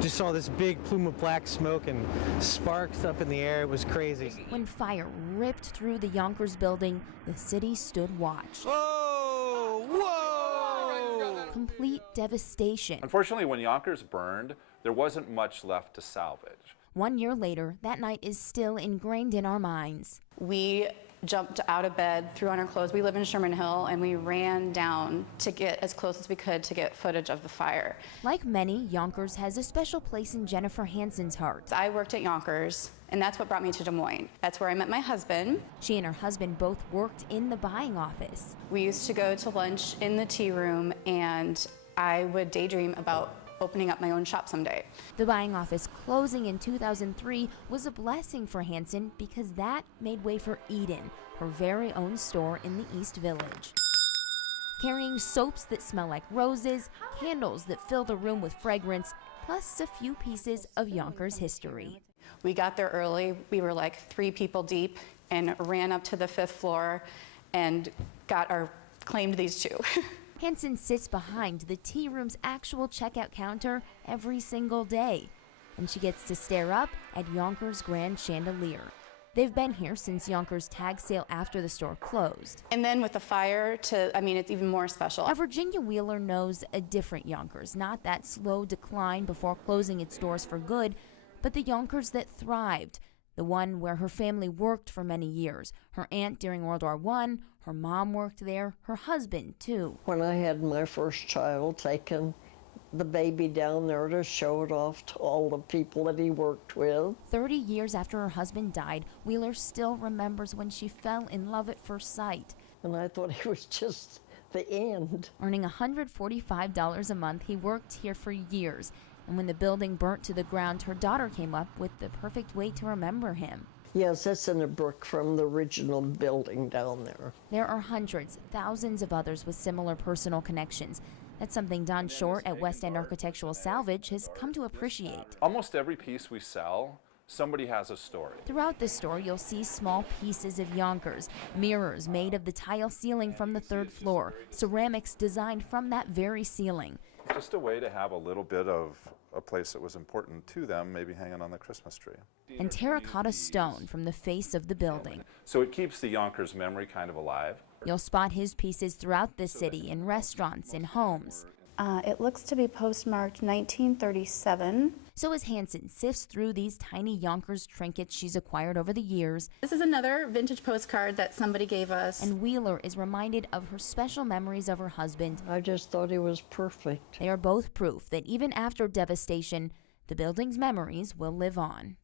Just saw this big plume of black smoke and sparks up in the air. It was crazy. When fire ripped through the Younkers building, the city stood watch. Whoa! Whoa! Complete devastation. Unfortunately, when Younkers burned, there wasn't much left to salvage. 1 year later, that night is still ingrained in our minds. We jumped out of bed, threw on our clothes. We live in Sherman Hill, and we ran down to get as close as we could to get footage of the fire. Like many, Younkers has a special place in Jennifer Hansen's heart. I worked at Younkers, and that's what brought me to Des Moines. That's where I met my husband. She and her husband both worked in the buying office. We used to go to lunch in the tea room, and I would daydream about opening up my own shop someday. The buying office closing in 2003 was a blessing for Hansen because that made way for Eden, her very own store in the East Village. Carrying soaps that smell like roses, candles that fill the room with fragrance, plus a few pieces of Younkers history. We got there early. We were like 3 people deep and ran up to the 5th floor and claimed these 2. Hansen sits behind the tea room's actual checkout counter every single day, and she gets to stare up at Younkers' grand chandelier. They've been here since Younkers' tag sale after the store closed. And then with the fire, it's even more special. Now, Virginia Wheeler knows a different Younkers, not that slow decline before closing its doors for good, but the Younkers that thrived. The one where her family worked for many years. Her aunt during World War I, her mom worked there, her husband too. When I had my first child, taking the baby down there to show it off to all the people that he worked with. 30 years after her husband died, Wheeler still remembers when she fell in love at first sight. And I thought it was just the end. Earning $145 a month, he worked here for years. And when the building burnt to the ground, her daughter came up with the perfect way to remember him. Yes, that's in a brook from the original building down there. There are hundreds, thousands of others with similar personal connections. That's something Don Short at West End Architectural Salvage has come to appreciate. Almost every piece we sell, somebody has a story. Throughout the store, you'll see small pieces of Younkers, mirrors made of the tile ceiling from the 3rd floor, ceramics designed from that very ceiling. Just a way to have a little bit of a place that was important to them, maybe hanging on the Christmas tree. And terracotta stone from the face of the building. So it keeps the Younkers memory kind of alive. You'll spot his pieces throughout the city, in restaurants, in homes. It looks to be postmarked 1937. So as Hansen sifts through these tiny Younkers trinkets she's acquired over the years, This is another vintage postcard that somebody gave us. and Wheeler is reminded of her special memories of her husband. I just thought he was perfect. They are both proof that even after devastation, the building's memories will live on.